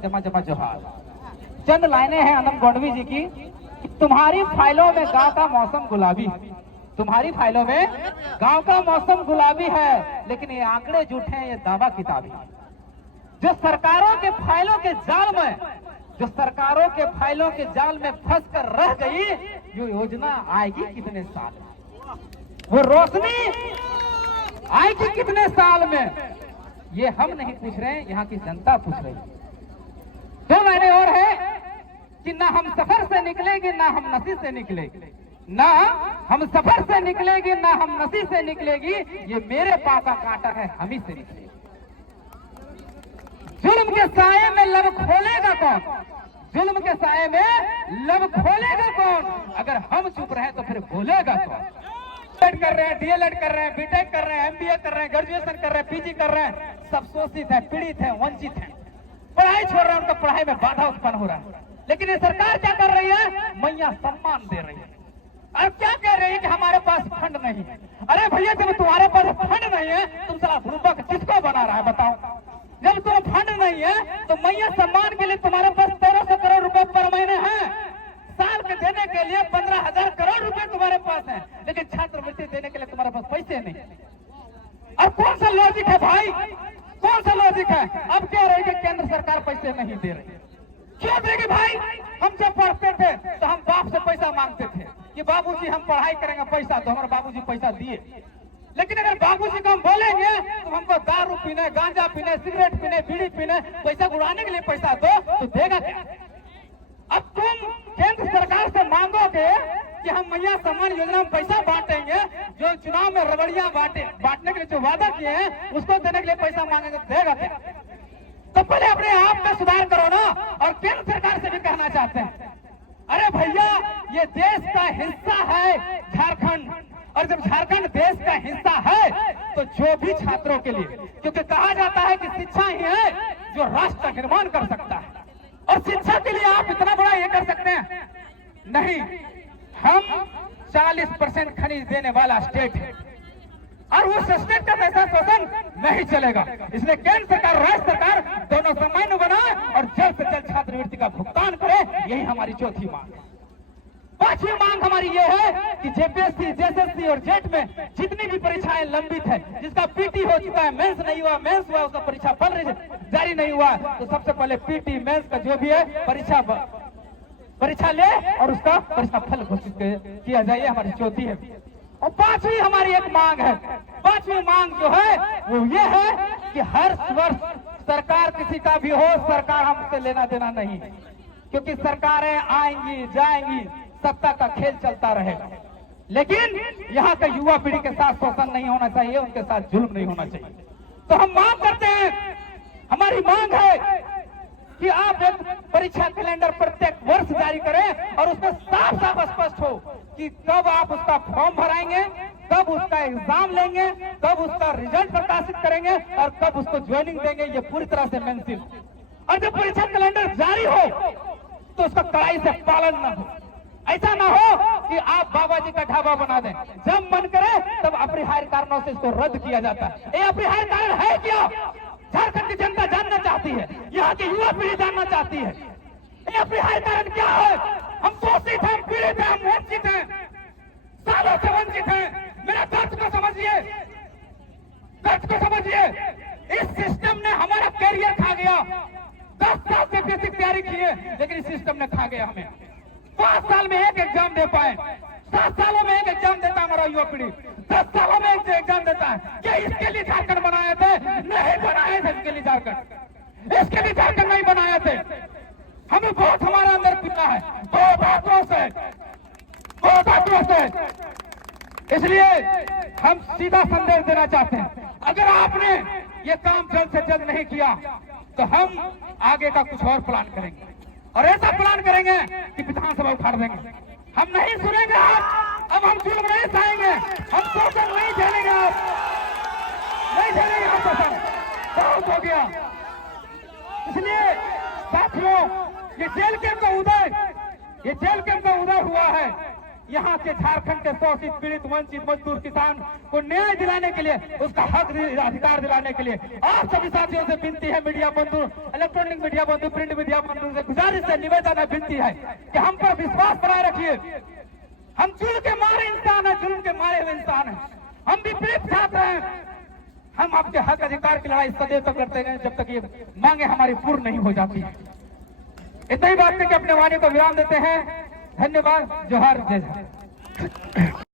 जमा जमा जोहार। चंद लाइनें हैं अनंत गौंडवी जी की। तुम्हारी फाइलों में गांव का मौसम गुलाबी है, तुम्हारी फाइलों में गांव का मौसम गुलाबी है, लेकिन ये आंकड़े झूठे हैं, ये दावा किताबी है। जो सरकारों के फाइलों के जाल में, जो सरकारों के फाइलों के जाल में फंस कर रह गई, ये योजना आएगी कितने साल में, वो रोशनी आएगी कितने साल में, ये हम नहीं पूछ रहे हैं, यहाँ की जनता पूछ रही है। दो लाइनें और है कि ना हम सफर से निकलेंगे ना हम नसी से निकलेंगे, ना हम सफर से निकलेंगे ना हम नसी से निकलेगी, ये मेरे पाँव का कांटा है, हम ही से निकलेगी। जुल्म के साए में लब खोलेगा कौन, जुल्म के साए में लब खोलेगा कौन, अगर हम चुप रहे तो फिर बोलेगा कौन। कर रहे हैं, डीएलएड कर रहे हैं, बीटेक कर रहे हैं, एमबीए कर रहे हैं, ग्रेजुएशन कर रहे हैं, पीजी कर रहे हैं, सब शोषित है, पीड़ित है, वंचित है, पढ़ाई छोड़ रहे हैं, उनका पढ़ाई में बाधा उत्पन्न हो रहा है। लेकिन ये सरकार क्या कर रही है, मैया सम्मान दे रही है। अब क्या कह रही है कि हमारे पास फंड नहीं है। अरे भैया, जब तुम्हारे पास फंड नहीं है, तुम साला बुर्बक किसको बना रहा है बताओ। जब तुम फंड नहीं है तो मैया सम्मान के लिए तुम्हारे पास 1300 करोड़ रुपए पर महीने हैं, साल के देने के लिए 15,000 करोड़ रुपए तुम्हारे पास है, लेकिन छात्रवृत्ति देने के लिए तुम्हारे पास पैसे नहीं। अब कौन सा लॉजिक है भाई, कौन सा लॉजिक है। अब क्या रही कि केंद्र सरकार पैसे नहीं दे रही, क्यों देगी भाई। हम जब पढ़ते थे तो हम बाप से पैसा मांगते थे कि बाबूजी हम पढ़ाई करेंगे, पैसा तो हमारे बाबूजी पैसा दिए। लेकिन अगर बाबूजी को हम बोलेंगे तो हमको दारू पीने, गांजा पीने, सिगरेट पीने, बीड़ी पीने, पैसा उड़ाने के लिए पैसा दो, तो देगा क्या। अब तुम केंद्र सरकार से मांगोगे कि हम मैया सम्मान योजना में पैसा बांटेंगे, जो चुनाव में रबड़ियां बांटने के लिए जो वादा किए हैं उसको देने के लिए पैसा मांगेंगे, देगा क्या। तो पहले अपने आप में सुधार करो ना। और केंद्र सरकार से भी कहना चाहते हैं, अरे भैया, ये देश का हिस्सा है झारखंड, और जब झारखंड देश का हिस्सा है तो जो भी छात्रों के लिए, क्योंकि कहा जाता है कि शिक्षा ही है जो राष्ट्र का निर्माण कर सकता है, और शिक्षा के लिए आप इतना बड़ा ये कर सकते हैं नहीं। हम 40% खनिज देने वाला स्टेट है, और उस स्टेट का पैसा शोषण नहीं चलेगा। इसलिए केंद्र सरकार, राज्य सरकार दोनों सामान्य बनाए और जल्द से जल्द छात्रवृत्ति का भुगतान करे, यही हमारी चौथी मांग है। पांचवी मांग हमारी ये है कि जेपीएससी, जेएसएससी और जेट में जितनी भी परीक्षाएं लंबित है, जिसका पीटी हो चुका है, मेंस नहीं हुआ, मेंस हुआ, उसका परीक्षा फल जारी नहीं हुआ, तो सबसे पहले पीटी मेंस का जो भी है परीक्षा ले और उसका परीक्षा फल घोषित किया जाए, हमारी चौथी है। और पांचवी हमारी एक मांग है, पांचवी मांग जो है वो ये है कि हर वर्ष सरकार किसी का भी हो, सरकार हमसे लेना देना नहीं, क्योंकि सरकारें आएंगी जाएंगी, सत्ता का खेल चलता रहेगा, लेकिन यहाँ का युवा पीढ़ी के साथ शोषण नहीं होना चाहिए, उनके साथ जुल्म नहीं होना चाहिए। तो हम मांग करते हैं, हमारी मांग है कि आप एक परीक्षा कैलेंडर प्रत्येक वर्ष जारी करें और उसमें साफ साफ स्पष्ट हो कि कब आप उसका फॉर्म भराएंगे, कब उसका एग्जाम लेंगे, कब उसका रिजल्ट प्रकाशित करेंगे और कब उसको ज्वाइनिंग देंगे, ये पूरी तरह से मेंशन। और जब परीक्षा कैलेंडर जारी हो तो उसका कड़ाई से पालन न हो। ऐसा ना हो कि आप बाबा जी का ढाबा बना दें, जब मन करे तब अपरिहार्य कारणों से इसको रद्द किया जाता है। ये अपरिहार्य कारण है क्या, झारखंड की जनता जानना चाहती है, यहाँ की युवा पीढ़ी जानना चाहती है, ये अपरिहार्य कारण क्या है। हम शोषित हैं, पीड़ित हैं, हम वंचित हैं, सालों से वंचित हैं। मेरा दर्द को समझिए, दर्द को समझिए। इस सिस्टम ने हमारा कैरियर खा गया। 10 साल से बेसिक तैयारी की है, लेकिन इस सिस्टम ने खा गया हमें। 5 साल में एक एग्जाम दे पाए, 7 सालों में एक एग्जाम देता हमारा युवा पीढ़ी, 10 सालों में एक एग्जाम देता है। क्या इसके लिए झारखंड बनाए थे? नहीं बनाए थे इसके लिए झारखंड, इसके लिए झारखंड नहीं बनाए थे। हमें बहुत हमारे अंदर पीना है, बहुत आक्रोश है, बहुत आक्रोश है। इसलिए हम सीधा संदेश देना चाहते हैं, अगर आपने ये काम जल्द से जल्द नहीं किया तो हम आगे का कुछ और प्लान करेंगे, और ऐसा प्लान करेंगे कि विधानसभा उखाड़ देंगे। हम नहीं सुनेंगे अब हम जुल्म नहीं सहेंगे, हम शोषण नहीं झेलेंगे, आप नहीं झेलेंगे, हम शोषण बहुत हो गया। इसलिए साथियों, ये जेल कैंप का उदय हुआ है, यहाँ के झारखंड के शोषित पीड़ित वंचित मजदूर किसान को न्याय दिलाने के लिए, उसका हक अधिकार दिलाने के लिए आप सभी साथियों से विनती है, मीडिया बंधु, इलेक्ट्रॉनिक मीडिया बंधु, प्रिंट मीडिया बंधु से गुजारिश है, निवेदन है, विनती है कि हम पर विश्वास बनाए रखिए। हम जुल्म के मारे इंसान है, जुल्म के मारे हुए इंसान है, हम भी पीड़ित छात्र हैं। हम आपके हक अधिकार की लड़ाई सदैव तक लड़ते गए जब तक ये मांगे हमारी पूर्ण नहीं हो जाती। इतना ही बात करके अपने वाणी को विराम देते हैं। धन्यवाद। जोहार, जय जोहार।